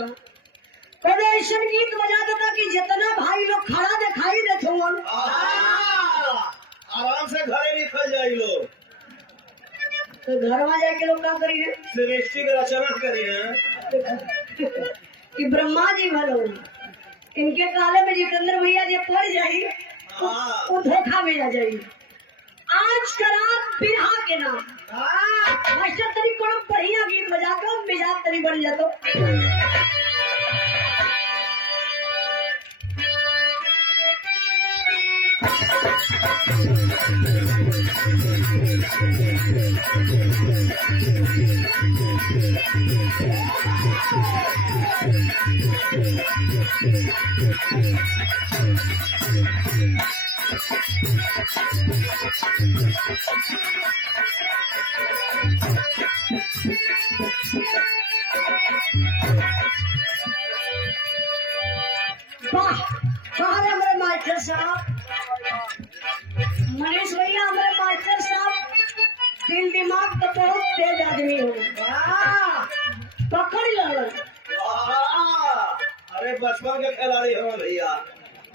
कभी ऐसा गीत बजा देता कि जितना भाई लोग खड़ा दिखाई देते हो आराम से घरे निकल जाए लोग। तो घर में जाके लोग क्या करिए सृष्टि का रचना करिए कि ब्रह्मा जी भलो इनके काले में जितेंद्र भैया जी पड़ जाई वो धोखा में आ जाई। आज का रात बिरहा के नाम मास्टर तरी को बढ़िया गीत बजाकर मिजाज तरी बन जातो। वाह कहा हमारे मास्टर साहब मनीष भैया हमारे मास्टर साहब दिल दिमाग तो बहुत तेज आदमी हो पकड़ लो। अरे बचपन के खिलाड़ी हो भैया।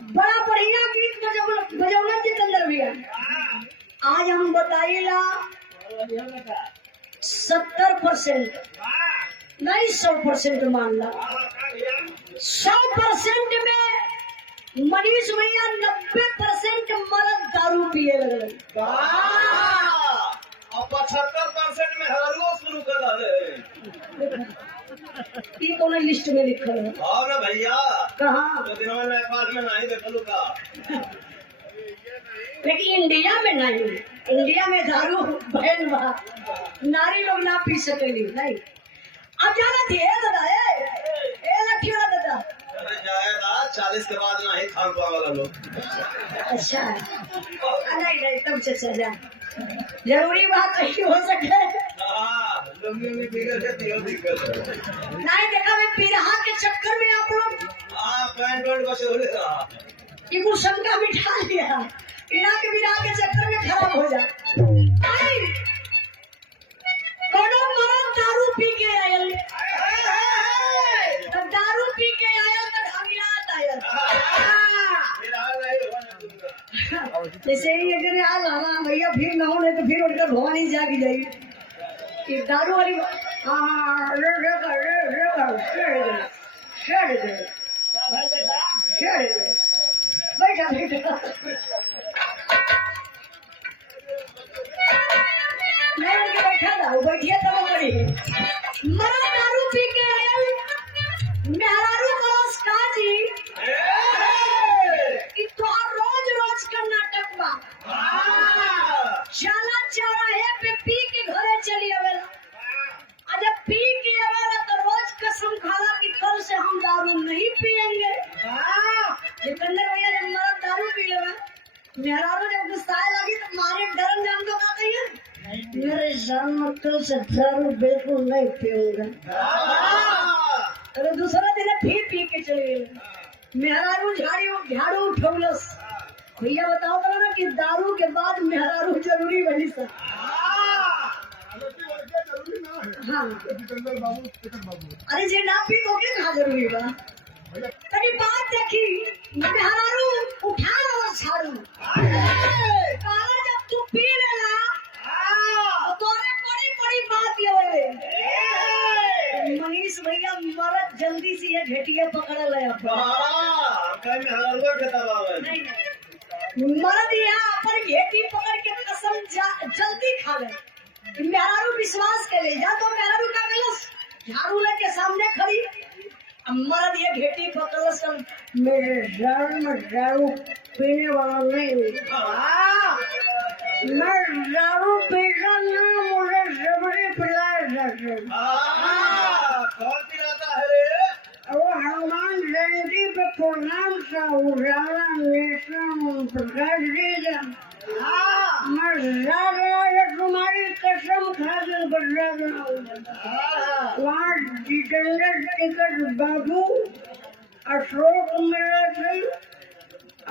बड़ा बढ़िया गीत बजौना जितेंद्र भैया। आज हम बताइला 70% नहीं 100% मान ला 100% में मनीष भैया 90% मर्द दारू पिए लगल और 75% में हरुओ शुरू कर रहे। ये कौन लिस्ट में लिखल है? हाँ ना भैया कहाँ तो दिनों में अखबार में नहीं देखलू का। लेकिन इंडिया में नहीं, इंडिया में दारू बैन बा, नारी लोग ना पी सकेली नहीं। अब जाना थी दादा ए लठी वाला दादा अरे जाएगा 40 के बाद नहीं खान पाएगा लोग। अच्छा नहीं तब से सजा जरूरी बात नहीं हो सके। लुंगी बिगड़ जाती है दिक्कत नहीं देखा मैं बिरहा के चक्कर में आप लोग पैंट वैंट बस हो रहा कि कुछ शंका बिठा लिया बिना के बिरहा के चक्कर में खराब हो जा। कोनो मर्द दारू पी के आयल तब दारू पी के आया तो ढंगियात आयल जैसे ही अगर आज हाँ भैया फिर ना होने तो फिर उनका भवानी जागी जाएगी कि दारू वाली हाँ बैठा बैठा नहीं उनके बैठा था वो बैठिए तब करी मरा दारू पी के आयल मेहरारू कलश काजी कि तो रोज रोज का नाटक बा चला चौराहे पे पी के घरे चली आवेला जब पी के आवेला तो रोज कसम खाला कि कल से हम दारू नहीं पिएंगे। जितेंद्र भैया जब मर्द दारू पी लेवे मेहरारू जब गुस्साए लगी तो मारे डरन जान तो का कहिए मेरे जान कल से दारू बिल्कुल नहीं पीऊंगा। तो दूसरा दिन फिर पी के चले गए मेहरारू झाड़ू उठौलस। भैया बताओ तो ना कि दारू के बाद मेहरारू जरूरी बनी सर। हाँ अरे जे ना पी तो क्या जरूरी बा तनी बात देखी मेहरारू उठा लो झाड़ू काला जब तू पी लेला तो तोरे बड़ी बात ये मनीष भैया मरद जल्दी से ये घेटिया पकड़ ले मर्द यहाँ अपन घेटी पकड़ के कसम जल्दी खा गए। मेहरारू विश्वास करे जा तो मेहरारू का गलस झाड़ू लेके सामने खड़ी मर्द ये घेटी पकड़ कर मेरे दारू पीने वाला नहीं मैं दारू पीता ना मुझे जबरी पिलाया जाते कौन पिलाता है रे? वो हनुमान जयंती पे प्रणाम का उजाला नेशन प्रकाश देगा। मैं तुम्हारी कसम खा के बदला वहाँ जितेंद्र टिकट बाबू अशोक मिले थे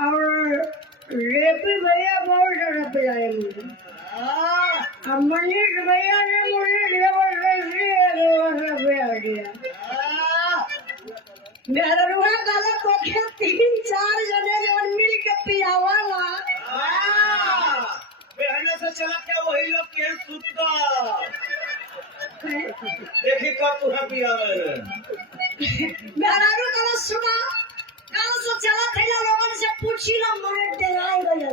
और रेपी भैया बहुत ज्यादा पिलाए मुझे। अब मनीष भैया ने मुझे जबरदस्ती पिला दिया। मेरा रुआ काला तो के 3-4 जने जवन मिल के पियावा ना बहने से चला क्या वही लोग के सुतता देखी कब तुझे पिया मैंने मेरा रुआ काला सुना काल से चला थे लोगन से पूछी ना मरे डराए गए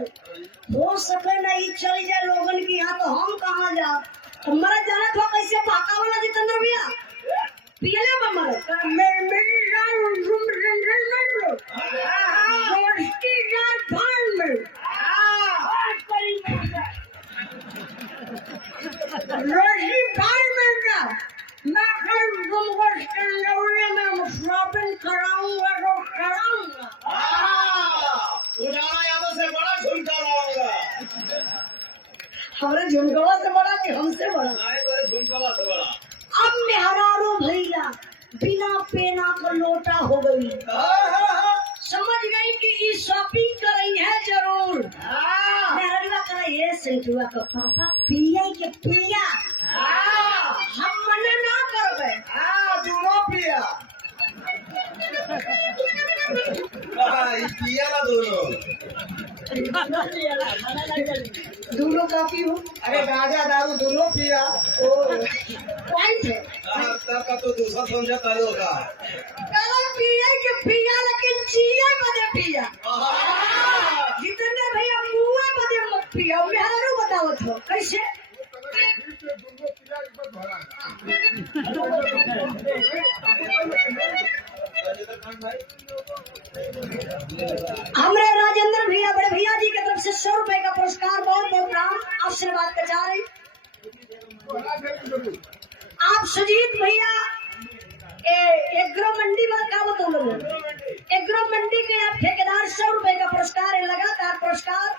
हो सके नहीं चल जाए लोगन की यहाँ तो हम कहाँ जा हमारा जाना तो कैसे भागा वाला जितेंद्र भैया पियले ममर मैं जान रूम रंजन में दोस्ती जान भान में रोजी भान में का मैं कल तुमको स्टैंडर्ड में शॉपिंग कराऊंगा तो कराऊंगा उजाला यादव से बड़ा झुमका लाऊंगा हमारे झुमकवा से बड़ा कि हमसे बड़ा नहीं तेरे झुमका से बड़ा अब मेहरारू भैया बिना पेना का लोटा हो गई समझ गई कि ये शॉपिंग कर रही है जरूर मेहरारू कहा ये संतुआ का पापा पिया के पिया हम मना ना करबे दोनों पिया पिया ना दोनों दोनों काफी हो अरे गाजा दारू दोनों पिया पॉइंट है का तो दूसरा समझा करो का कला पिया के पिया लेकिन जिया बदे पिया जितने भैया मुआ बदे मत पिया मेहरारू बताओ तो कैसे हमरे राजेंद्र भैया बड़े भैया जी की तरफ से 100 रुपए का पुरस्कार बहुत बहुत राम आशीर्वाद का जा रही आप सुजीत भैया एग्रो मंडी में क्या बताओ लोग एग्रो मंडी के आप ठेकेदार 100 रुपए का पुरस्कार है लगातार पुरस्कार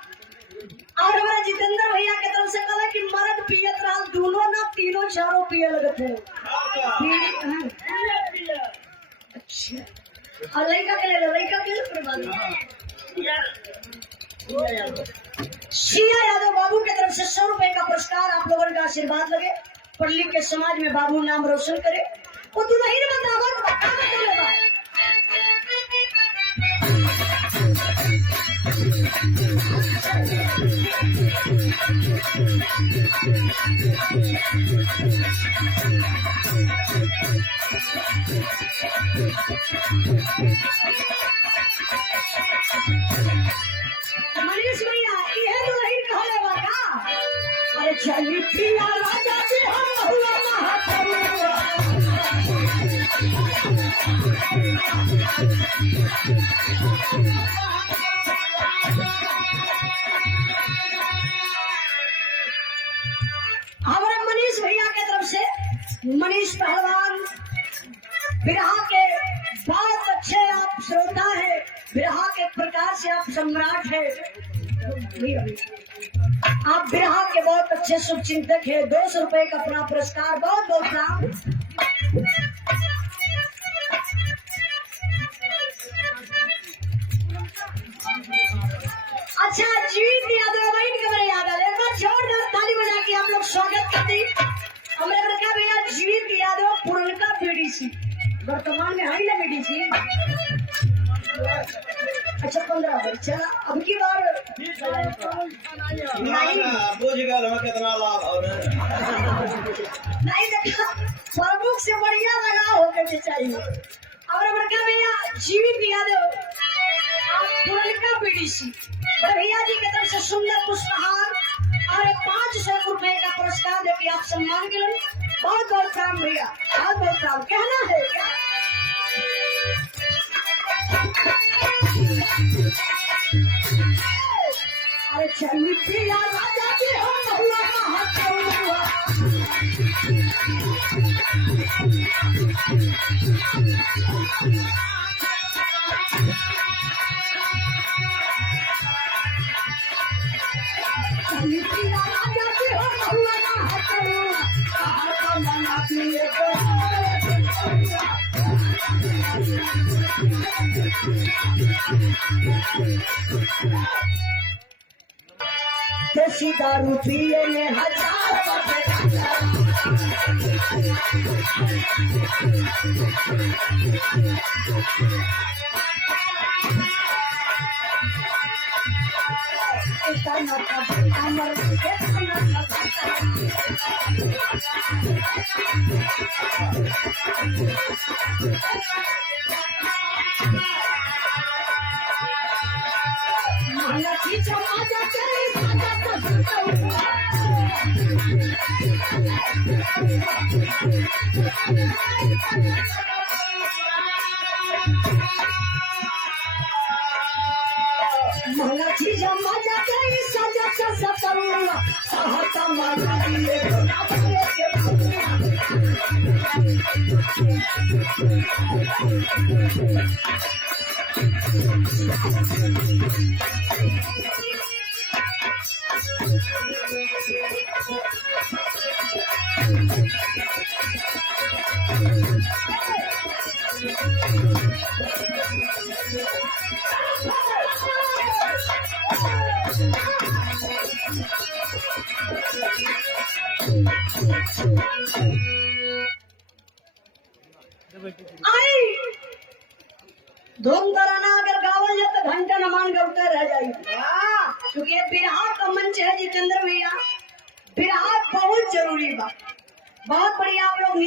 और हमारे जितेंद्र भैया की तरफ से कहा कि मर्द पियत रात दोनों ना तीनों चारों पिए लगते हैं अच्छा और लड़का के लिए प्रबंध सिया यादव बाबू की तरफ से 100 रुपए का पुरस्कार आप लोगों का आशीर्वाद लगे पढ़ लिख के समाज में बाबू नाम रोशन करे वो दुल्हन बतावा मनीष भैया ये दुल्हन कहले बा का अरे चली पिया राजा जी हम हुआ महाप्रभु हमारे मनीष भैया की तरफ से मनीष पहलवान बिरहा के बहुत अच्छे आप श्रोता है बिरहा के प्रकार से आप सम्राट है आप बिरहा के बहुत अच्छे शुभचिंतक है 200 रुपए का अपना पुरस्कार बहुत बहुत राम अच्छा जीत यादव वही खबर याद आ एक बार जोरदार ताली बजा के आप लोग स्वागत करते हमारे लड़का भैया जीत यादव पुरनका बीडीसी वर्तमान में है ना बीडीसी अच्छा 15 वर्ष चला अब की बार बुझ गया कितना लाभ नहीं देखा प्रमुख से बढ़िया लगाव होकर के चाहिए और लड़का भैया जीवित यादव पुरनका बीडीसी भैया जी की तरफ से सुंदर पुष्पहार और 500 रुपए का पुरस्कार देके आप सम्मान के लिए बहुत बहुत काम भैया बहुत बहुत काम कहना है क्या अरे चली प्रिया राजा जी हो हुआ महाप्रभु देसी दारू पिए ने हजार मला चीज मजा गई सजा सजा करूंगा सहता मजा दिए आई धूम कराना अगर गावल जाए तो घंटा न मान के उतर रह जाएगी क्योंकि ये बिरहा का मंच है जितेंद्र भैया बिरहा बहुत जरूरी बा बहुत बढ़िया आप लोग